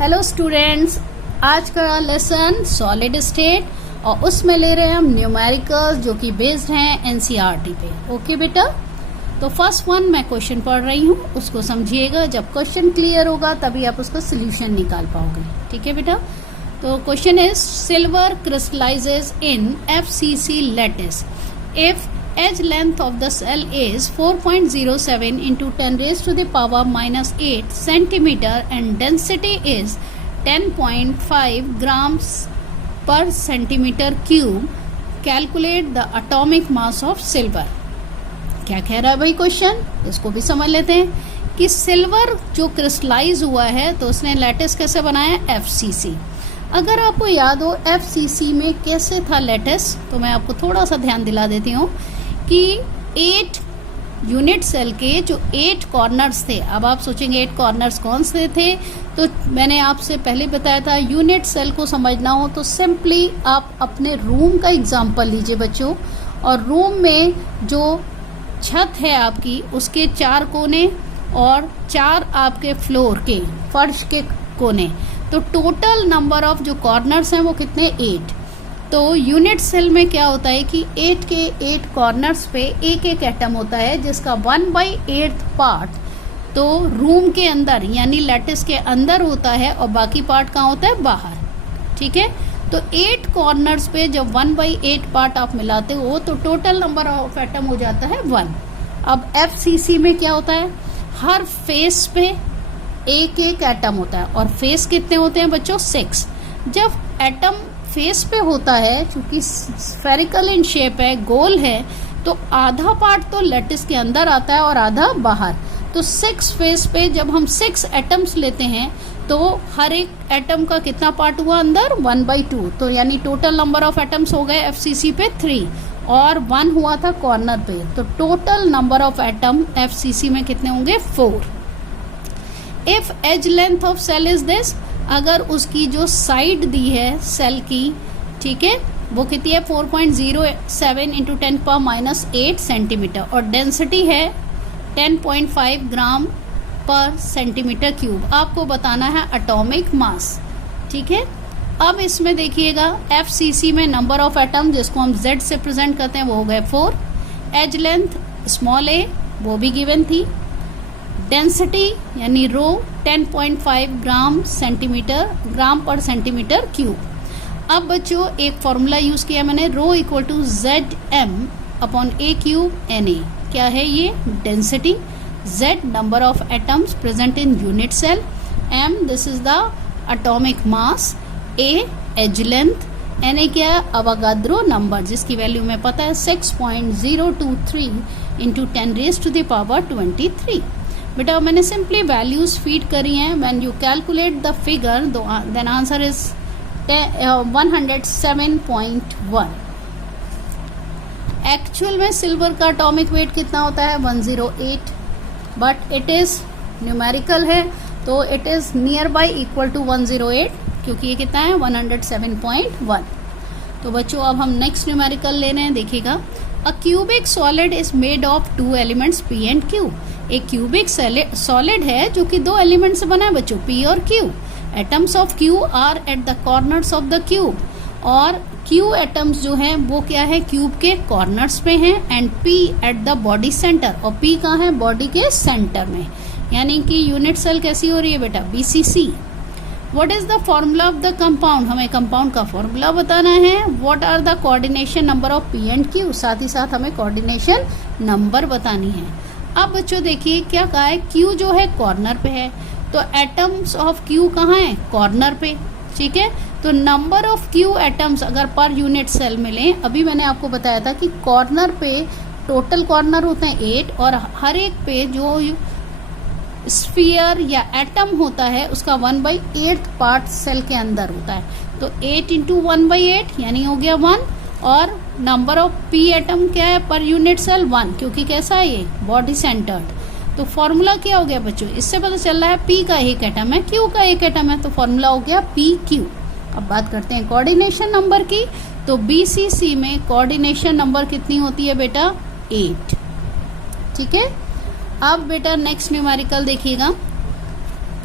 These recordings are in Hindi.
हेलो स्टूडेंट्स, आज का लेसन सॉलिड स्टेट और उसमें ले रहे हैं हम न्यूमेरिकल्स जो कि बेस्ड हैं एनसीईआरटी पे। ओके बेटा, तो फर्स्ट वन मैं क्वेश्चन पढ़ रही हूँ, उसको समझिएगा। जब क्वेश्चन क्लियर होगा तभी आप उसका सोल्यूशन निकाल पाओगे। ठीक है बेटा, तो question is silver crystallises in FCC lattice if edge length of the cell is 4.07 into 10 raised to the power minus 8 centimeter and density is 10.5 grams per centimeter cube. Calculate the atomic mass of silver. क्या कह रहा है भाई क्वेश्चन, इसको भी समझ लेते हैं कि सिल्वर जो क्रिस्टलाइज हुआ है तो उसने लैटिस कैसे बनाया, FCC। अगर आपको याद हो FCC में कैसे था लैटिस, तो मैं आपको थोड़ा सा ध्यान दिला देती हूँ कि 8 यूनिट सेल के जो 8 कॉर्नर्स थे। अब आप सोचेंगे 8 कॉर्नर्स कौन से थे, तो मैंने आपसे पहले बताया था यूनिट सेल को समझना हो तो सिंपली आप अपने रूम का एग्जांपल लीजिए बच्चों, और रूम में जो छत है आपकी उसके 4 कोने और 4 आपके फ्लोर के फर्श के कोने, तो टोटल नंबर ऑफ जो कॉर्नर्स हैं वो कितने, 8। तो यूनिट सेल में क्या होता है कि 8 के 8 कॉर्नर्स पे एक एक एटम होता है जिसका 1/8 पार्ट तो रूम के अंदर यानी लैटिस के अंदर होता है और बाकी पार्ट कहाँ होता है, बाहर। ठीक है, तो 8 कॉर्नर्स पे जब 1/8 पार्ट आप मिलाते हो तो टोटल नंबर ऑफ एटम हो जाता है 1। अब FCC में क्या होता है, हर फेस पे एक एक एटम होता है और फेस कितने होते हैं बच्चों, 6। जब एटम फेस पे होता है, क्योंकि स्फेरिकल इन शेप है, गोल है, तो आधा पार्ट तो लैटिस के अंदर आता है और आधा बाहर। तो 6 फेस पे जब हम 6 एटम्स लेते हैं तो हर एक एटम का कितना पार्ट हुआ अंदर, 1/2। तो यानी टोटल नंबर ऑफ एटम्स हो गए FCC पे 3 और 1 हुआ था कॉर्नर पे, तो total number of atom FCC में कितने होंगे, 4। If edge length of cell is this, अगर उसकी जो साइड दी है सेल की, ठीक है, वो कितनी है 4.07 इंटू 10⁻⁻8 सेंटीमीटर और डेंसिटी है 10.5 ग्राम पर सेंटीमीटर क्यूब। आपको बताना है एटॉमिक मास। ठीक है, अब इसमें देखिएगा FCC में नंबर ऑफ एटम जिसको हम Z से प्रेजेंट करते हैं वो हो गए 4। एज लेंथ स्मॉल a वो भी गिवन थी। डेंसिटी यानी रो 10.5 ग्राम पर सेंटीमीटर क्यूब। अब बच्चों एक फॉर्मूला यूज किया मैंने, rho equal to ZM upon A cube NA। क्या है ये, density, Z number of atoms present in unit cell, M this is the atomic mass, A edge length, NA क्या है, अवोगाद्रो नंबर जिसकी वैल्यू में पता है 6.023 into 10 raise to the power 23। बेटा मैंने सिंपली वैल्यूज फीड करी हैं। When you calculate the figure then answer is 107.1। Actual में सिल्वर का एटॉमिक वेट कितना होता है, 108, बट इट इज न्यूमेरिकल है तो it is near by equal to 108, क्योंकि ये कितना है 107.1। तो बच्चों अब हम नेक्स्ट न्यूमेरिकल ले रहे हैं, देखिएगा। A cubic solid is made of 2 elements P and Q। एक क्यूबिक सॉलिड है जो कि 2 एलिमेंट से बना है बच्चों, P और Q। Atoms of Q are at the corners of the cube, और Q एटम्स जो हैं वो क्या है, क्यूब के कॉर्नर्स पे हैं, and P at the body centre, और P कहाँ है, बॉडी के सेंटर में। यानी कि यूनिट सेल कैसी हो रही है बेटा, BCC। What is the formula of the compound, हमें कंपाउंड का फॉर्मूला बताना है। What are the coordination number of P and Q, साथ ही साथ हमें कोऑर्डिनेशन नंबर बतानी है। अब बच्चों देखिए क्या कहा है, Q जो है कॉर्नर पे है, तो एटम्स ऑफ Q कहाँ है, कॉर्नर पे। ठीक है, तो नंबर ऑफ Q एटम्स अगर पर यूनिट सेल मिले, अभी मैंने आपको बताया था कि कॉर्नर पे टोटल कॉर्नर होते हैं 8 और हर एक पे जो स्फीयर या एटम होता है उसका 1/8 पार्ट सेल के अंदर होता है, तो 8 इंटू 1/8 यानी हो गया 1, और नंबर ऑफ P एटम क्या है पर यूनिट सेल 1, क्योंकि कैसा है ये, बॉडी सेंटर्ड। तो फॉर्मूला क्या हो गया बच्चों, इससे पता चल रहा है P का एक एटम है, Q का एक एटम है, तो फॉर्मूला हो गया PQ। अब बात करते हैं कोऑर्डिनेशन नंबर की, तो BCC में कोऑर्डिनेशन नंबर कितनी होती है बेटा, 8। ठीक है, अब बेटा नेक्स्ट न्यूमेरिकल देखिएगा।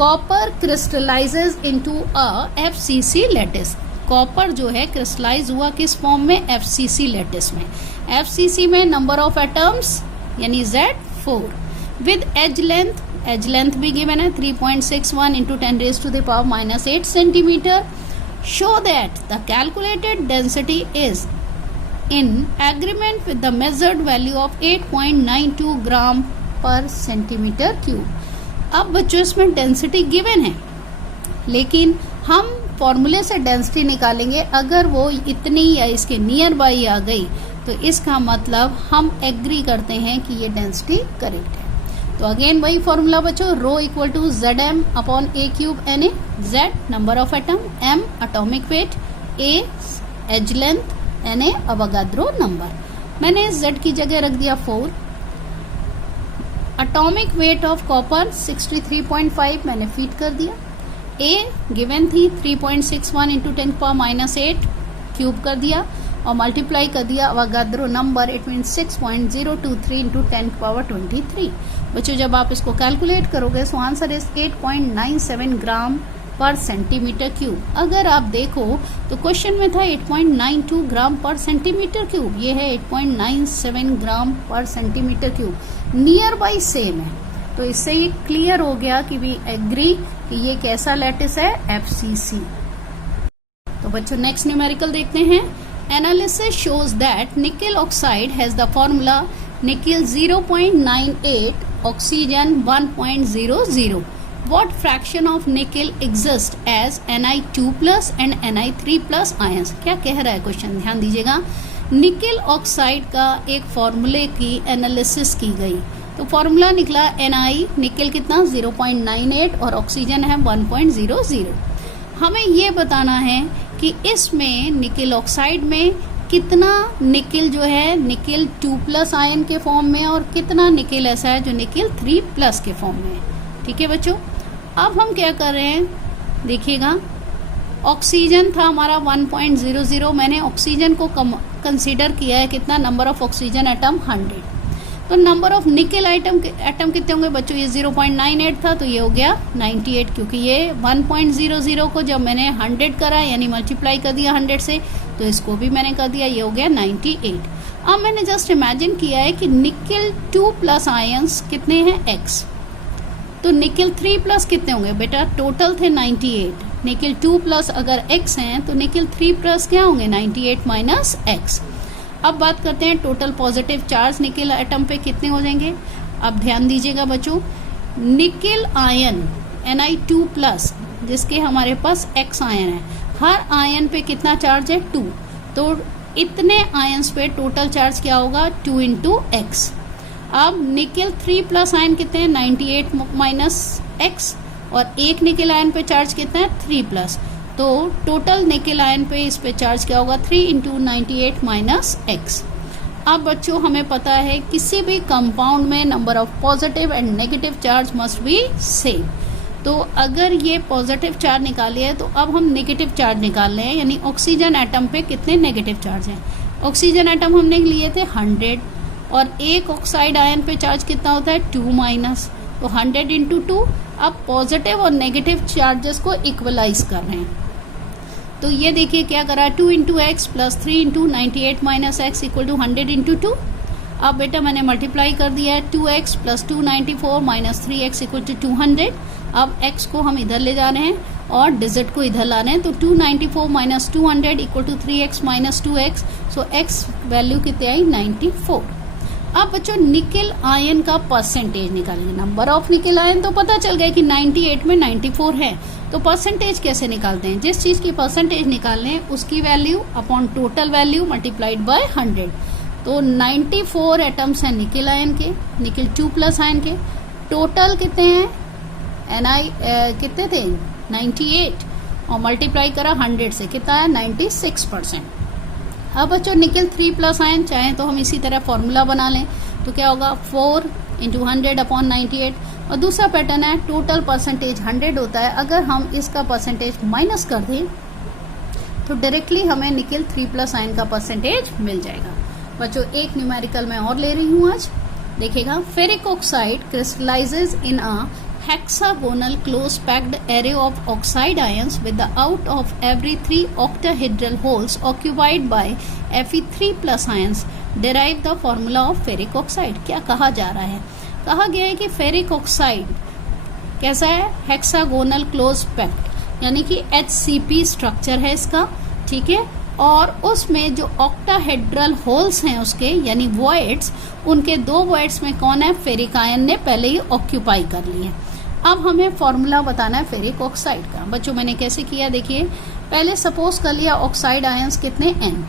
Copper crystallises into a FCC lattice. Copper जो है क्रिस्टलाइज हुआ किस फॉर्म में? FCC लैटिस में। FCC में नंबर ऑफ एटम्स यानी Z4 विद एज लेंथ भी गिवन है 3.61 into 10⁻⁻8 centimetre. Show that the calculated density is in agreement with the measured value of 8.92 ग्राम पर सेंटीमीटर क्यूब। अब बच्चों इसमें डेंसिटी गिवन है, लेकिन हम फॉर्मूले से डेंसिटी निकालेंगे। अगर वो इतनी या इसके नियर बाई आ गई तो इसका मतलब हम एग्री करते हैं कि ये डेंसिटी करेक्ट है। तो अगेन वही फॉर्मूला बच्चों, rho equal to ZM upon A cube NA। Z number of atom, M atomic weight, A edge length, NA Avogadro number. मैंने Z की जगह रख दिया 4। एटॉमिक वेट ऑफ कॉपर 63.5 मैंने फीड कर दिया। A गिवन थी 3.61 इंटू 10⁻⁻8 क्यूब कर दिया और मल्टीप्लाई कर दिया Avogadro number, it mean 6.023 into 10⁻23। बच्चों जब आप इसको कैलकुलेट करोगे तो आंसर इज 8.97 ग्राम पर सेंटीमीटर क्यूब। अगर आप देखो तो क्वेश्चन में था 8.92 ग्राम पर सेंटीमीटर क्यूब, ये है 8.97 ग्राम पर centimetre cube. Near by same है, तो इससे ही क्लियर हो गया कि वी एग्री कि ये कैसा लैटिस है? FCC। तो बच्चों नेक्स्ट न्यूमेरिकल देखते हैं। Analysis shows that nickel oxide has the formula nickel 0.98, oxygen 1.00। What fraction of nickel exists as Ni2+ and Ni3+ ions? क्या कह रहा है क्वेश्चन, ध्यान दीजिएगा। निकेल ऑक्साइड का एक फॉर्मूले की एनालिसिस की गई, तो फॉर्मूला निकला Ni निकेल कितना 0.98 और ऑक्सीजन है 1.00। हमें ये बताना है कि इसमें निकेल ऑक्साइड में कितना निकेल जो है निकेल 2+ आयन के फॉर्म में और कितना निकेल ऐसा है जो निकेल 3+ के फॉर्म में है। ठीक है बच्चों, अब हम क्या कर रहे हैं देखिएगा। ऑक्सीजन था हमारा 1.00, मैंने ऑक्सीजन को कंसीडर किया है कितना? Number of oxygen atom 100। तो नंबर ऑफ निकेल एटम कितने होंगे बच्चों? ये 0.98 था तो ये हो गया 98, क्योंकि ये 1.00 को जब मैंने 100 करा यानी मल्टीप्लाई कर दिया 100 से, तो इसको भी मैंने कर दिया, ये हो गया 98। अब मैंने जस्ट इमेजिन किया है कि निकेल 2+ आयंस कितने हैं? X। तो निकेल 3+ कितने होंगे बेटा? टोटल थे 98, निकेल 2+ अगर X हैं तो निकेल 3+ क्या होंगे? 98 माइनस X। अब बात करते हैं total positive charge nickel atom पे कितने हो जाएंगे। अब ध्यान दीजिएगा बच्चों, निकेल आयन Ni2+, जिसके हमारे पास X आयन है, हर आयन पे कितना चार्ज है? 2। तो इतने आयन्स पे टोटल चार्ज क्या होगा? 2 इंटू X। अब निकेल 3+ आयन कितने हैं? 98 माइनस X, और एक निकेल आयन पे चार्ज कितना है? 3+। तो टोटल निकेल आयन पे इस पे चार्ज क्या होगा? 3 इंटू 98 माइनस X। अब बच्चों हमें पता है किसी भी कंपाउंड में number of positive and negative charge must be same. तो अगर ये पॉजिटिव चार्ज निकाली है तो अब हम नेगेटिव चार्ज निकाल रहे हैं, यानी ऑक्सीजन एटम पे कितने नेगेटिव चार्ज हैं। ऑक्सीजन एटम हमने लिए थे 100 और एक ऑक्साइड आयन पे चार्ज कितना होता है? 2 माइनस, तो 100 इंटू 2। अब पॉजिटिव और नेगेटिव चार्जेस को इक्वलाइज कर रहे हैं, तो ये देखिए क्या करा, 2 into x plus 3 into 98 minus x equal to 100 into 2। अब बेटा मैंने मल्टीप्लाई कर दिया है, 2x plus 294 minus 3x equal to 200। अब x को हम इधर ले जा रहे हैं और डिजिट को इधर ला रहे हैं, तो 294 minus 200 equal to 3x minus 2x। So x value कितनी आई? 94। अब बच्चों निकेल आयन का परसेंटेज निकालेंगे। नंबर ऑफ निकेल आयन तो पता चल गया कि 98 में 94 है, तो परसेंटेज कैसे निकालते हैं? जिस चीज़ की परसेंटेज निकालने हैं उसकी value upon total value multiplied by 100। तो 94 एटम्स हैं निकेल आयन के, निकेल 2+ आयन के। टोटल कितने हैं? कितने थे? 98 और मल्टीप्लाई करा 100 से, कितना है? 96%। अब बच्चों निकेल 3+ आयन चाहें तो हम इसी तरह फॉर्मूला बना लें, तो क्या होगा? 4 इंटू 100 अपॉन 98। और दूसरा पैटर्न है टोटल परसेंटेज 100 होता है, अगर हम इसका परसेंटेज माइनस कर दें तो डायरेक्टली हमें निकेल 3+ आयन का परसेंटेज मिल जाएगा। बच्चों एक न्यूमेरिकल मैं और ले रही हूँ आज, देखिएगा। Ferric oxide crystallises in a hexagonal close packed array of oxide ions with the out of every 3 octahedral holes occupied by Fe3 plus ions. Derive the formula of ferric oxide. क्या कहा जा रहा है? कहा गया है कि फेरिक ऑक्साइड कैसा है? हेक्सागोनल क्लोज पैक्ड, यानी कि HCP स्ट्रक्चर है इसका, ठीक है। और उसमें जो ऑक्टाहेड्रल होल्स हैं उसके, यानी वॉइड्स, उनके 2 वॉइड्स में कौन है? फेरिक आयन ने पहले ही ऑक्यूपाई कर लिए। अब हमें फॉर्मूला बताना है फेरिक ऑक्साइड का। बच्चों मैंने कैसे किया देखिए, पहले सपोज कर लिया ऑक्साइड आयंस कितने N।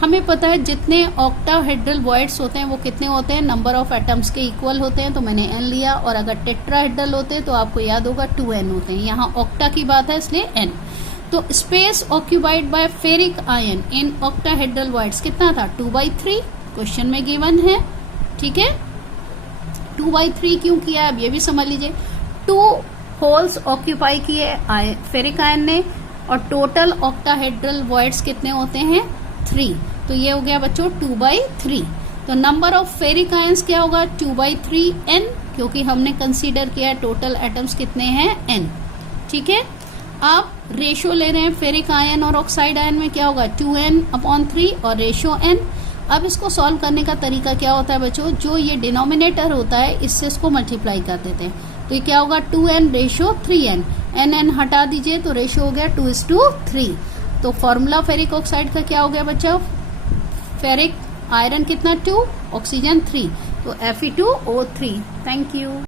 हमें पता है जितने ऑक्टाहेड्रल वॉइड्स होते हैं वो कितने होते हैं? नंबर ऑफ एटम्स के इक्वल होते हैं, तो मैंने N लिया। और अगर टेट्राहेड्रल होते हैं तो आपको याद होगा 2N होते हैं। यहाँ ऑक्टा की बात है इसलिए N। तो space occupied by ferric ion in octahedral voids कितना था? 2/3 क्वेश्चन में गिवन है, ठीक है। 2/3 क्यों किया अब ये भी समझ लीजिए। 2 होल्स ऑक्यूपाई किए फेरिक आयन ने, और टोटल ऑक्टाहेड्रल वॉइड्स कितने होते हैं? 3। तो ये हो गया बच्चों 2/3। तो नंबर ऑफ फेरिक आयंस क्या होगा? 2/3N, क्योंकि हमने कंसीडर किया टोटल एटम्स कितने हैं? N, ठीक है। आप रेशियो ले रहे हैं फेरिक आयन और ऑक्साइड आयन में, क्या होगा? 2N/3 और रेशियो N। अब इसको सॉल्व करने का तरीका क्या होता है बच्चों? जो ये डिनोमिनेटर होता है इससे इसको मल्टीप्लाई कर देते हैं। तो ये क्या होगा? 2N/3N। N हटा दीजिए तो रेशियो हो गया 2:3। तो फॉर्मूला फेरिक ऑक्साइड का क्या हो गया बच्चों? फेरिक आयरन कितना? 2, ऑक्सीजन 3, तो Fe2O3। Thank you.